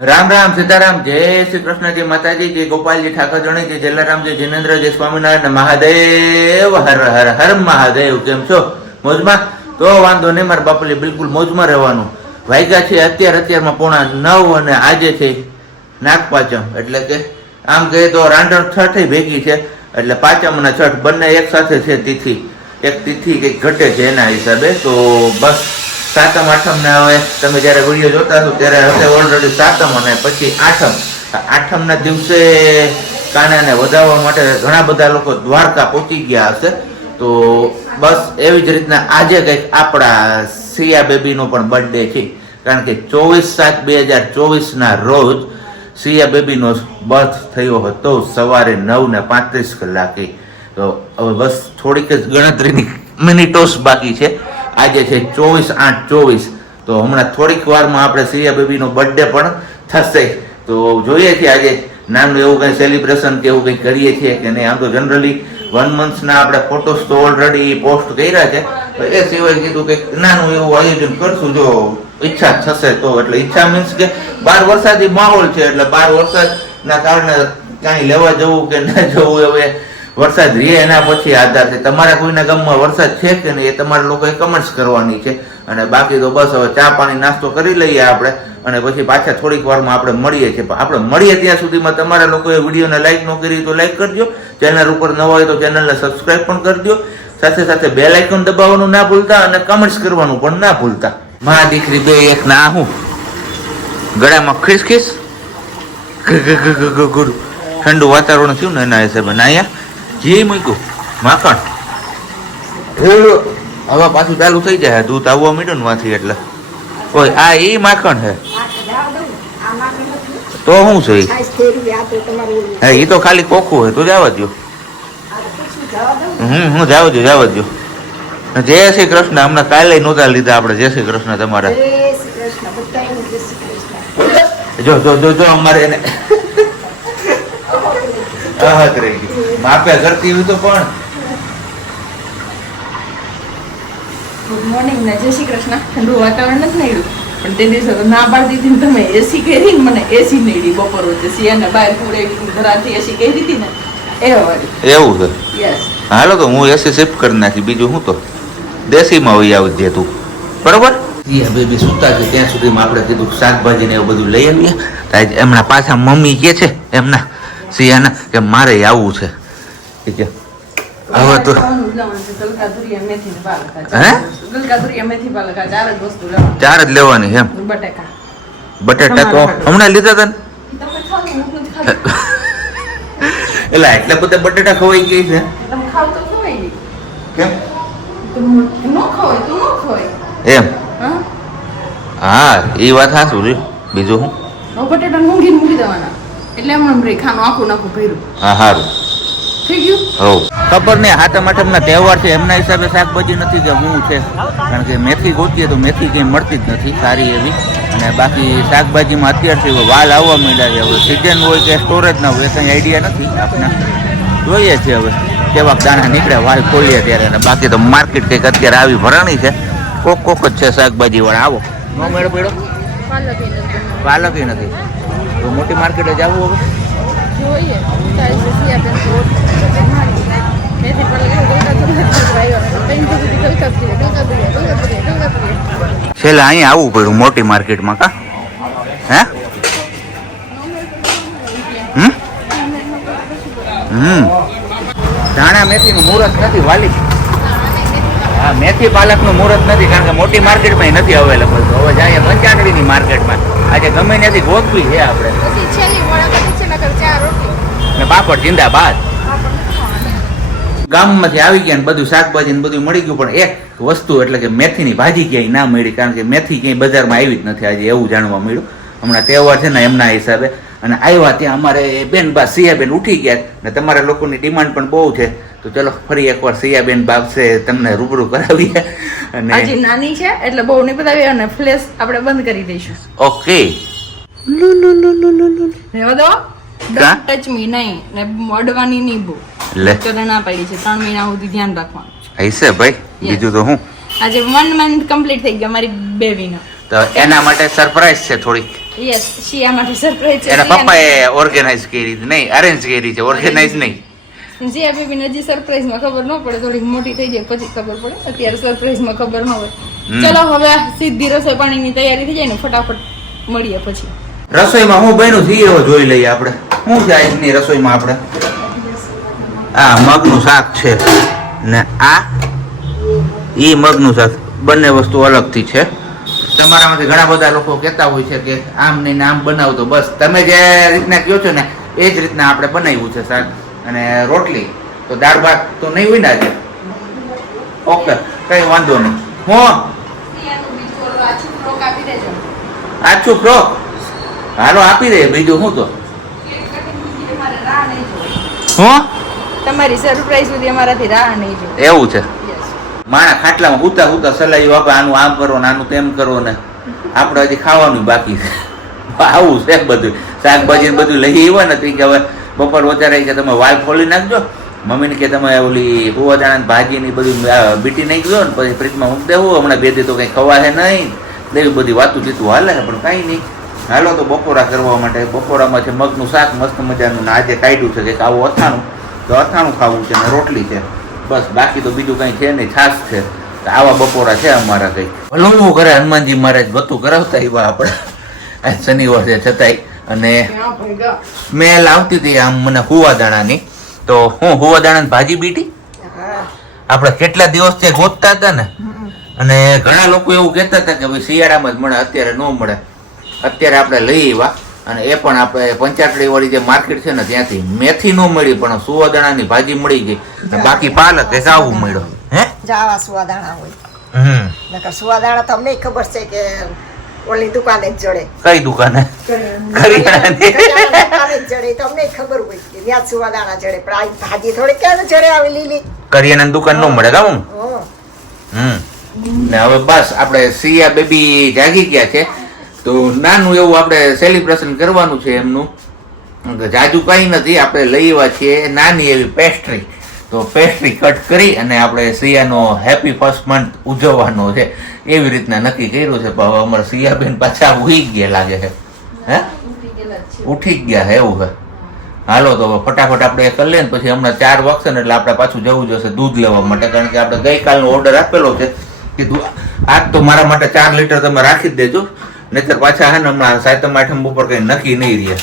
રામ રામ સીતારામ જય શ્રી કૃષ્ણ જય માતાજી જય ગોપાલજી ઠાકરજણી જય જલારામ જય જિનેન્દ્ર જય સ્વામિનારાયણ મહાદેવ હર હર હર મહાદેવ. કેમ છો? મોજમાં? તો વાંધો નહીં, મારા બાપુજી બિલકુલ મોજમાં રહેવાનું. વાગ્યા છે અત્યારમાં 9:30 અને આજે છે નાગપાંચમ, એટલે કે આમ કહે તો રાંધણ છઠ ભેગી છે, એટલે પાંચમ અને છઠ બંને એક સાથે છે. તિથિ એક તિથિ કંઈક ઘટે છે એના હિસાબે. તો બસ સાતમ આઠમ ને હવે તમે જયારે વિડીયો જોતા હશો ત્યારે હશે ઓલરેડી સાતમ અને પછી આઠમ ના દિવસે કાનાને વધાવવા માટે ઘણા બધા લોકો દ્વારકા પહોંચી ગયા હશે. તો બસ એવી જ રીતના આજે કંઈક આપણા સિયા બેબીનો પણ બર્થડે છે, કારણ કે 24/7/2024 ના રોજ સિયા બેબીનો બર્થ થયો હતો સવારે 9:35 તો હવે બસ થોડીક જ ગણતરીની મિનિટોસ બાકી છે. આજે છે 24/8/24. તો હમણાં થોડીક વારમાં આપણે સિયા બેબીનો બર્થડે પણ થશે. તો જોઈએ છીએ આજે નાનું એવું કંઈ સેલિબ્રેશન કે એવું કંઈ કરીએ છીએ કે નહીં. આમ તો જનરલી 1 મંથના આપણે ફોટોસ તો ઓલરેડી પોસ્ટ કર્યા છે, એ સિવાય કીધું કે નાનું એવું આયોજન કરશું જો ઈચ્છા થશે તો. એટલે ઈચ્છા મીન્સ કે બહાર વરસાદી માહોલ છે, એટલે બહાર વરસાદના કારણે કાંઈ લેવા જવું કે ના જવું હવે વરસાદ રહે એના પછી આધાર છે. તમારા કોઈના ગામમાં વરસાદ છે કે નહીં એ તમારા લોકોએ કમેન્ટ્સ કરવાની છે. અને બાકી તો બસ હવે ચા પાણી નાસ્તો કરી લઈએ આપણે, અને પછી પાછા થોડીક વારમાં આપણે મળીએ છીએ. આપણે મળીએ ત્યાં સુધીમાં તમારા લોકોએ વિડીયોને લાઈક ન કરી તો લાઈક કરજો, ચેનલ ઉપર નવા હોય તો ચેનલને સબસ્ક્રાઈબ પણ કરજો, સાથે સાથે બેલ આઇકોન દબાવવાનું ના ભૂલતા અને કમેન્ટ્સ કરવાનું પણ ના ભૂલતા. મા દીકરી બે એક ના હું ગળામાં ખીસ ઠંડુ વાતાવરણ થયું ને એના હિસાબે નાયા જી મૂક્યું માખણ હવે પાછું ચાલુ થઈ જાય, દૂધ આવવા માંડ્યું ને માંથી, એટલે કોઈ આ એ માખણ છે તો શું છે એ તો ખાલી કોખું હોય તો જવા દો. હું જવા દો જય શ્રી કૃષ્ણ. હમણાં કાલે નહોતા લીધા આપણે. જય શ્રી કૃષ્ણ તમારા. જો અમારે એને માપે કરતી હોય તો પણ ગુડ મોર્નિંગ ને જય શ્રી કૃષ્ણ. ઠંડુ વાતાવરણ જ નહીં, પણ તે દિવસે તો ના પાડી દીધી તમે એસી કરી ને, મને એસી નહીં બપોર વચ્ચે સિયાને બહાર પૂરે ઘરાથી એસી કરી દીધી ને એ વાળી એવું છે. યસ હાલો તો હું એસી શિફ્ટ કરી નાખી, બીજું હું તો દેશીમાં હોય આવું જે તું બરોબર. બેબી સુતા છે ત્યાં સુધીમાં આપણે કીધું શાકભાજી ને એવું બધું લઈ આવીએ. એમના પાછા મમ્મી કે છે એમના સિયાના કે મારે આવવું છે. ઠીક છે હવે તો ચાર જ લેવાની એમ. બટેટા તો હમણાં લીધા હતા ને એટલે બધા બટેટા ખવાઈ ગઈ છે. કેમ એમ? હા એ વાત સાચું છે. બીજું હું બટેટા મૂકી દેવાના, એટલે એમ ખાનું આખું નાખું કર્યું. હા સારું થઈ ગયું. ખબર નહીં, સાતમ આઠમના તહેવાર છે એમના હિસાબે શાકભાજી નથી કે શું છે, કારણ કે મેથી ગોતીએ તો મેથી કંઈ મળતી જ નથી સારી એવી. અને બાકી શાકભાજીમાં અત્યારથી વાલ આવવા માંડ્યા છે. હવે સિઝન હોય કે સ્ટોરેજ ના હોય કંઈ આઈડિયા નથી આપણે. જોઈએ છીએ હવે કેવા દાણા નીકળે વાલ ખોલીએ ત્યારે. અને બાકી તો માર્કેટ કંઈક અત્યારે આવી ભરાણી છે, કોક જ છે શાકભાજી વાળા. આવો નો મેળ પડ્યો, પાલક નથી તો મોટી માર્કેટે જ આવવું હવે. છેલ્લે અહીંયા આવવું પડ્યું મોટી માર્કેટમાં. કા હે ધાણા મેથી નું મુહૂર્ત નથી વાલી. હા મેથી પાલક નું મુહૂર્ત નથી, કારણ કે મોટી માર્કેટમાં નથી અવેલેબલ. તો હવે જાય પંચાકડીની માર્કેટમાં. આજે ગમે ત્યાંથી ગોતવી છે આપણે. પાપડ જિંદાબાદ. ગામમાંથી આવી ગયા ને બધું શાકભાજી ને બધું મળી ગયું, પણ એક વસ્તુ એટલે કે મેથીની ભાજી ક્યાંય ના મળી, કારણ કે મેથી ક્યાંય બજારમાં આવી જ નથી આજે, એવું જાણવા મળ્યું. હમણાં તહેવાર છે ને એમના હિસાબે. અને આવ્યા ત્યાં અમારે બેન બા સિયાબેન ઉઠી ગયા ને તમારા લોકોની ડિમાન્ડ પણ બહુ છે. તો ચલો ફરી એકવાર સિયાબેન બાપસે તમને રૂબરૂ કરાવીએ. અને હજી નાની છે એટલે બહુ નહીં બતાવીએ, અને ફ્લેશ આપણે બંધ કરી દઈશું. ઓકે રહેવા દો. ટચ મી નહીં ને અડવાની નહીં બહુ. લે તો ના પાડી છે 3 મહિના સુધી ધ્યાન રાખવાનું. હશે ભાઈ, બીજું તો હું આજે 1 મંથ કમ્પ્લીટ થઈ ગયો મારી બેબીનો. તો એના માટે સરપ્રાઈઝ છે થોડીક. યસ શિયા માટે સરપ્રાઈઝ છે એના પપ્પાએ ઓર્ગેનાઇઝ કરી નહીં, અરેન્જ કરી છે, ઓર્ગેનાઇઝ નહીં. શિયા બેબીને હજી સરપ્રાઈઝમાં ખબર ન પડે, થોડીક મોટી થઈ જાય પછી ખબર પડે, અત્યારે સરપ્રાઈઝમાં ખબર ન હોય. ચલો હવે સીધી રસોઈ પાણીની તૈયારી થઈ જાય ને ફટાફટ મળીએ પછી. રસોઈમાં હું બન્યું છે એવો જોઈ લઈએ આપણે. શું છે આજની રસોઈમાં આપણે? આ મગનું શાક છે ને આ ઈ મગનું શાક, બંને વસ્તુ અલગથી છે. તમારામાંથી ઘણા બધા લોકો કહેતા હોય છે કે આમ નહીં ને આમ બનાવ, તો બસ તમે જે રીતના કહો છો ને એ જ રીતના આપણે બનાવ્યું છે શાક અને રોટલી. તો દાળ ભાત તો નહીં હોય ને આજે? ઓકે, કઈ વાંધો નહીં. આછું ફ્રોક હાલો આપી દે, બીજું શું તો. હું તમારી સરપ્રાઈઝ સુધી અમારાથી રાહ નહીં જો. એવું છે? માણા ખાટલામાં હુતા હુતા સલાહી આપે, આનું આમ કરો ને આનું તેમ કરો ને. આપણે હજી ખાવાનું બાકી છે. આવું છે બધું. શાકભાજી બધું લઈ આવ્યા ને તો કે હવે બપોર વધારે કે તમે વાલ ખોલી નાખજો. મમ્મીને કે તમે ઓલી હુવાદાણા ભાજી ની બધું બીટી નાખજો ને પછી ફ્રીજમાં મૂકી દેવું. હમણાં બે દી તો કઈ ખવાશે નહીં. એવી બધી વાતું ચીતું હાલે છે, પણ કાંઈ નહીં. હાલો તો બપોરા કરવા માટે. બપોરામાં છે મગનું શાક મસ્ત મજાનું, ને આજે કાઢ્યું છે કે આવું અથાણું, તો અથાણું ખાવું છે ને રોટલી છે બસ. બાકી તો બીજું કઈ છે નહીં, છાશ છે. આવા બપોરા છે અમારા કઈ. ભલું કરે હનુમાનજી મહારાજ બધું કરાવતા એવા આપણે. આજ શનિવાર છે છતાંય. અને સ્મેલ આવતી હતી આમ મને હુવાદાણાની. તો હું હુવાદાણા ભાજી બીટી આપણે કેટલા દિવસથી ગોતતા હતા ને. અને ઘણા લોકો એવું કહેતા હતા કે ભાઈ શિયાળામાં જ મળે, અત્યારે ન મળે. અત્યારે આપણે લઈ આવ્યા, અને એ પણ આપણે પંચાટડી વાળી જે માર્કેટ છે ને ત્યાંથી. મેથી ન મળી પણ સુવાદાણાની ભાજી મળી ગઈ. બાકી પાલક એ સાવું મળ્યો. હે જાવા સુવાદાણા હોય. નકર સુવાદાણા તમને ખબર છે કે ઓલી દુકાને જ જડે. કઈ દુકાને? કરિયાણાની દુકાને જ જડે, તમને ખબર હોય કે ત્યાં સુવાદાણા જડે. પણ આ ભાજી થોડી ક્યાં જડે આવી લીલી? કરિયાણાની દુકાન ન મળે કામ. હં. ને હવે બસ આપણે સિયા બેબી જાગી ગયા છે, તો નાનું એવું આપણે સેલિબ્રેશન કરવાનું છે એમનું. જાજુ કઈ નથી, આપણે લઈ આવ્યા છીએ નાની એવી પેસ્ટ્રી. તો પેસ્ટ્રી કટ કરી અને આપણે સિયાનો હેપી ફર્સ્ટ મંથ ઉજવવાનો છે એવી રીતના નક્કી કર્યું છે. પણ હવે અમારે સિયાબેન પાછા ઉઈ ગયા લાગે છે. હે ઉઠી જ ગયા છે એવું છે. હાલો તો ફટાફટ આપણે એ કરી લઈએ ને પછી હમણાં 4 વાગશે ને એટલે આપણે પાછું જવું જશે દૂધ લેવા માટે. કારણ કે આપણે ગઈકાલનો ઓર્ડર આપેલો છે, કીધું આજ તો મારા માટે 4 લીટર તમે રાખી જ દેજો, નહીતર પાછા હે ને હમણાં 7મ 8મ ઉપર કઈ નક્કી નહીં રહે.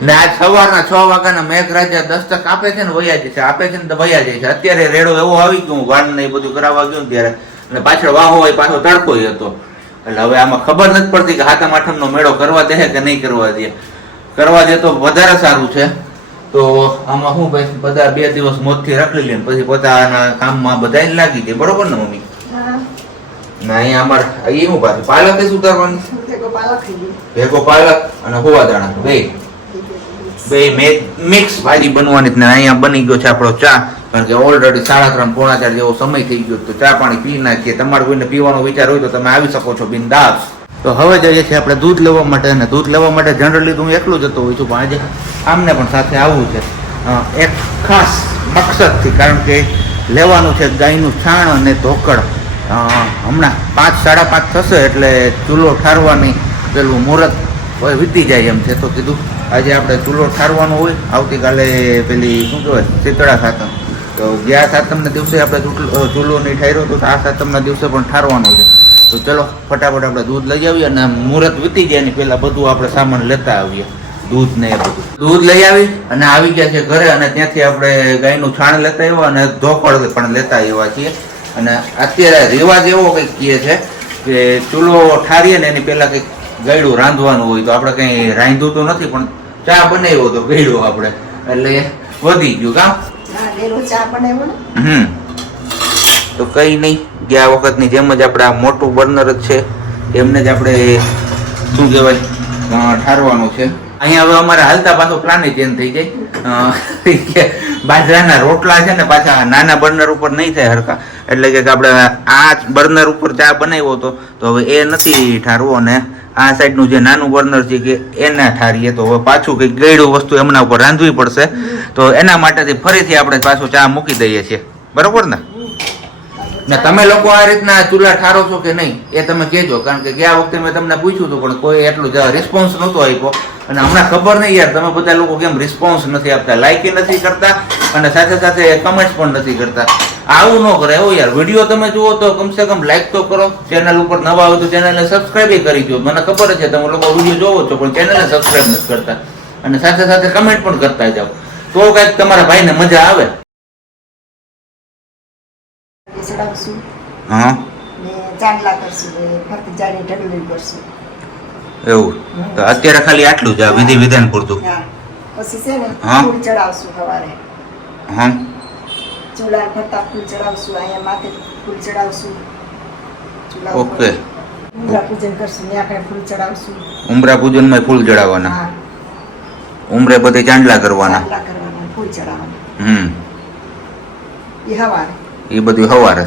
ને આજ સવારના 6 વાગ્યાના મેઘરાજા દસ્તક આપે છે ને વયા જાય છે, આપે છે ને તો વયા જાય છે. અત્યારે રેડો એવો આવી ગયો, વાન ને એ બધું કરાવવા ગયું ત્યારે, અને પાછળ વાહો હોય પાછો તડકો હતો. એટલે હવે આમાં ખબર નથી પડતી કે 7મ 8મનો મેળો કરવા દે કે નહીં કરવા દે. કરવા દે તો વધારે સારું છે. તો આમાં શું ભાઈ બધા 2 દિવસ મોજથી રાખી લે, પછી પોતાના કામમાં બધા લાગી જાય. બરોબર ને મમ્મી? ના અહીંયા અમારે એ શું પાછું પાલક એ સુધારવાની ભેગો પાલક અને હુવાદાણા બે મિક્સ ભાજી બનવાની. ને અહીંયા બની ગયો છે આપણો ચા. કારણ કે ઓલરેડી 3:30 પોણા 4 જેવો સમય થઈ ગયો. તો ચા પાણી પી નાખીએ. તમારે કોઈને પીવાનો વિચાર હોય તો તમે આવી શકો છો બિંદાસ. તો હવે જઈએ છીએ આપણે દૂધ લેવા માટે. અને દૂધ લેવા માટે જનરલી હું એકલું જતો હોઉં છું, પણ આજે આમને પણ સાથે આવવું છે એક ખાસ મકસદથી. કારણ કે લેવાનું છે ગાયનું છાણ અને ધોકડ. હમણાં 5 સાડા 5 થશે એટલે ચૂલો ઠારવાની પેલું મુહૂર્ત વીતી જાય એમ છે. તો કીધું આજે આપણે ચૂલો ઠારવાનો હોય. આવતીકાલે પેલી શું કહેવાય શીતળા સાતમ. તો ગયા સાતમના દિવસે આપણે ચૂલો નહીં ઠાર્યો, તો આ સાતમના દિવસે પણ ઠારવાનો છે. તો ચલો ફટાફટ આપણે દૂધ લઈ આવીએ અને મુહૂર્ત વીતી જાય ને પહેલાં બધું આપણે સામાન લેતા આવીએ. દૂધ ને એ બધું દૂધ લઈ આવી અને આવી ગયા છે ઘરે. અને ત્યાંથી આપણે ગાયનું છાણ લેતા આવ્યા અને ધોકડ પણ લેતા આવ્યા છીએ. અને અત્યારે રિવાજ એવો કંઈક કહે છે કે ચૂલો ઠારીએ ને એની પહેલાં કંઈક ગળ્યું રાંધવાનું હોય. તો આપણે કંઈ રાંધ્યું તો નથી, પણ ચા બનાવ્યો તો ગળ્યું આપણે, એટલે વધી ગયું કામ. તો કઈ નહીં, ગયા વખતની જેમ જ આપણે આ મોટું બર્નર જ છે એમને જ આપણે શું કહેવાય ઠારવાનું છે. અહીંયા હવે અમારે હાલતા પાછો પ્લાન ચેન્જ થઈ જાય કે બાજરાના રોટલા છે ને પાછા નાના બર્નર ઉપર નહીં થાય હરખા. એટલે કે આપણે આ બર્નર ઉપર ચા બનાવ્યો હતો તો હવે એ નથી ઠારવો, અને આ સાઈડનું જે નાનું બર્નર છે કે એને ઠારીએ. તો હવે પાછું કંઈક ગળ્યું વસ્તુ એમના ઉપર રાંધવી પડશે. તો એના માટેથી ફરીથી આપણે પાછું ચા મૂકી દઈએ છીએ. બરોબર ને? ને તમે લોકો આ રીતના ચૂલા ઠારો છો કે નહીં એ તમે કહેજો, કારણ કે ગયા વખતે મેં તમને પૂછ્યું હતું પણ કોઈ એટલું રિસ્પોન્સ નહોતો આપ્યો. અને હમણાં ખબર નહીં યાર તમે બધા લોકો કેમ રિસ્પોન્સ નથી આપતા, લાઈક નથી કરતા અને સાથે સાથે કમેન્ટ પણ નથી કરતા. આવું ન કરે હો યાર. વિડીયો તમે જુઓ તો કમસે કમ લાઈક તો કરો, ચેનલ ઉપર નવા હોય તો ચેનલને સબસ્ક્રાઇબ કરી દો. મને ખબર છે તમે લોકો વિડીયો જોવો છો પણ ચેનલને સબસ્ક્રાઇબ નથી કરતા, અને સાથે સાથે કમેન્ટ પણ કરતા જાઓ તો કઈક તમારા ભાઈને મજા આવે. ચડાવશું હા ને ચાંદલા કરશું ને ફરતી જાડી ઢગલી કરશું. એવું તો અત્યારે ખાલી આટલું જ આ વિધિ વિધાન પૂરતું. હા પછી છે ને હા. ફૂલ ચડાવશું સવારે, હા ચૂલા ફરતા ફૂલ ચડાવશું, અહીંયા માથે ફૂલ ચડાવશું, ચૂલા ઉપર. ઓકે. પૂજા પૂજન કરશું ને આપણે ફૂલ ચડાવશું. ઉમરા પૂજનમાં ફૂલ ચડાવવાના, હા ઉમરે બધે ચાંદલા કરવાના. ચાંદલા કરવાના, ફૂલ ચડાવવાના એ હવારે. એ બધું સવારે.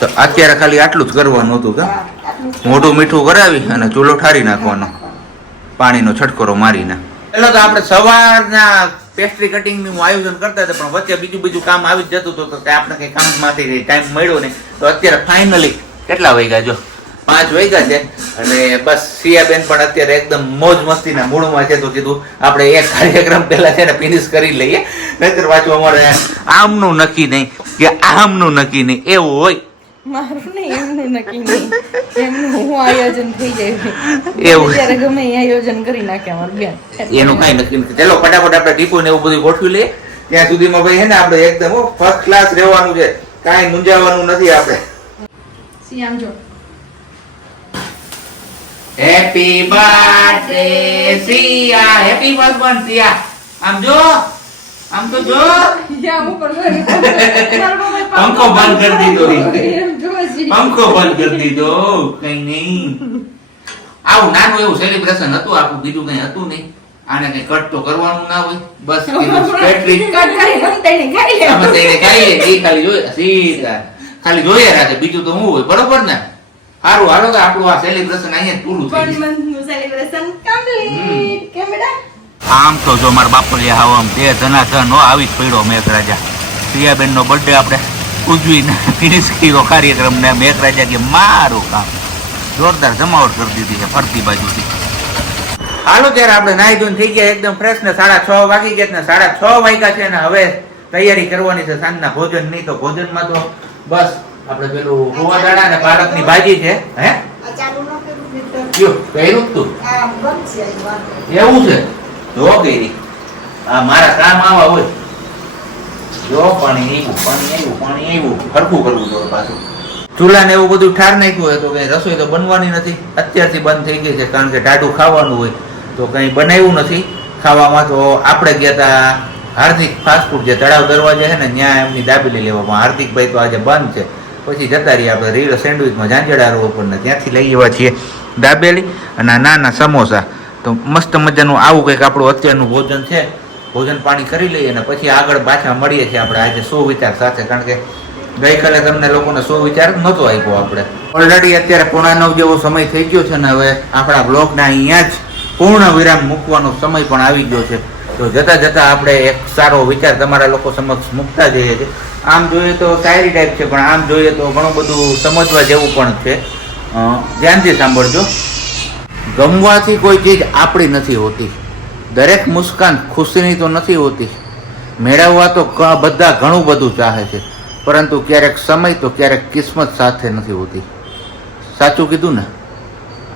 તો અત્યારે ખાલી આટલું જ કરવાનું હતું કે હા, આટલું જ મોઢું મીઠું કરાવી અને ચૂલો ઠારી નાખવાનો પાણીનો છટકરો મારીને. પેલો તો આપણે સવારના પેસ્ટ્રી કટિંગ નું આયોજન કરતા હતા પણ વચ્ચે બીજું કામ આવી જ જતું હતું તો આપણે કઈ કામમાંથી ટાઈમ મળ્યો નહીં. તો અત્યારે ફાઇનલી કેટલા વાગ્યા જો 5 વાગ્યા છે અને બસ સિયાબેન પણ અત્યારે એકદમ મોજ મસ્તીના મૂડમાં છે. તો કીધું આપણે એક કાર્યક્રમ પહેલા છે ને ફિનિશ કરી લઈએ, નહીતર પાછું અમારે આમનું નક્કી નહીં કે આમનું નક્કી નહીં એવું હોય. મારું નહીં, એમનું નક્કી નહીં, એમનું હું આયોજન થઈ જાય એવું. ત્યારે ગમે એ આયોજન કરી નાખે અમારું બેન. એનું કઈ નક્કી નથી. ચલો ફટાફટ આપણે ટીપુ ને એવું બધું ગોઠવી લઈએ. ત્યાં સુધીમાં ભાઈ હે ને આપણે એકદમ ફર્સ્ટ ક્લાસ રહેવાનું છે, કાંઈ મૂંઝાવાનું નથી આપણે. સિયામ જો હેપી બર્થડે સિયા, હેપી બર્થડે સિયા. આમ જો, આમ તો જો યા ઉપર ગઈ. પંખો બંધ કરી દીધો. એમ જોવે છે. પંખો બંધ કરી દીધો. કઈ નહીં, આવું નાનું એવું સેલિબ્રેશન હતું આપણું, બીજું કઈ હતું નહીં. આને કઈ કટ તો કરવાનું ના હોય, બસ પેટલી કટ કરી હંતાઈને ખાઈ લે. આમાં તેને ખાઈએ એ ખાલી જોઈએ સીધા ખાલી જોઈએ રાખે, બીજું તો હું હોય. બરોબર ને? સારું હાલો તો આપણું આ સેલિબ્રેશન અહીંયા જ પૂરું થઈ 1 ગયું. month નું celebration complete. કેમ બેટા? આમ તો જો મારા બાપુલિયા હાવ આમ 2 ધનાધન આવી જ પડ્યો મેઘરાજા. પ્રિયાબેન નો બર્થડે આપણે ઉજવીને ફિનિશ કર્યો કાર્યક્રમ ને મેઘરાજા કે મારું કામ જોરદાર જમાવટ કરી દીધી છે ફરતી બાજુથી. હાલો ત્યારે આપણે નાહી ધોઈને થઈ ગયા એકદમ ફ્રેશ ને 6:30 વાગી ગયા ને 6:30 વાગ્યા છે ને હવે તૈયારી કરવાની છે સાંજના ભોજન ની. તો ભોજનમાં તો બસ આપણે પેલું ગોવાદાણા અને પાલકની ભાજી છે. હે આ ચાલુ ન કર્યું મિત્ર. કયો કર્યું તું? આ બંધ છે અહીં વાંધો. એવું છે જો કરી આ મારા કામ આવા હોય જો પાણી આવ્યું હરખું કરવું જોઈએ પાછું. ચૂલા ને એવું બધું ઠાર નાખ્યું હોય તો કઈ રસોઈ તો બનવાની નથી, અત્યારથી બંધ થઈ ગઈ છે કારણ કે ટાઢું ખાવાનું હોય તો કઈ બનાવ્યું નથી. ખાવામાં તો આપણે ગયા હતા હાર્દિક ફાસ્ટ ફૂડ જે તળાવ દરવાજે છે ને ત્યાં એમની દાબેલી લેવામાં. હાર્દિકભાઈ તો આજે બંધ છે, પછી જતા રહીએ આપણે રીલ સેન્ડવિચમાં ઝાંઝડા રોડ પર ને ત્યાંથી લઈ આવ્યા છીએ દાબેલી અને નાના સમોસા. તો મસ્ત મજાનું આવું કંઈક આપણું અત્યારનું ભોજન છે. ભોજન પાણી કરી લઈએ અને પછી આગળ પાછા મળીએ છીએ આપણે આજે સુવિચાર સાથે, કારણ કે ગઈકાલે તમને લોકોને સુવિચાર નહોતો આપ્યો આપણે. ઓલરેડી અત્યારે 8:45 જેવો સમય થઈ ગયો છે ને હવે આપણા બ્લોગને અહીંયા જ પૂર્ણ વિરામ મૂકવાનો સમય પણ આવી ગયો છે. તો જતા જતા આપણે એક સારો વિચાર તમારા લોકો સમક્ષ મૂકતા જઈએ છીએ. આમ જોઈએ તો શાયરી ટાઈપ છે પણ આમ જોઈએ તો ઘણું બધું સમજવા જેવું પણ છે. ધ્યાનથી સાંભળજો. ગમવાથી કોઈ ચીજ આપણી નથી હોતી, દરેક મુસ્કાન ખુશીની તો નથી હોતી, મેળવવા તો બધા ઘણું બધું ચાહે છે પરંતુ ક્યારેક સમય તો ક્યારેક કિસ્મત સાથે નથી હોતી. સાચું કીધું ને?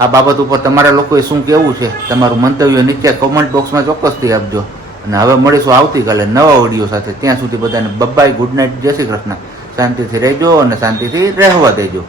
આ બાબત ઉપર તમારા લોકોએ શું કહેવું છે તમારું મંતવ્ય નીચે કોમેન્ટ બોક્સમાં ચોક્કસથી આપજો. અને હવે મળીશું આવતીકાલે નવા વિડીયો સાથે. ત્યાં સુધી બધાને બાય, ગુડ નાઇટ, જય શ્રી કૃષ્ણ. શાંતિથી રહેજો અને શાંતિથી રહેવા દેજો.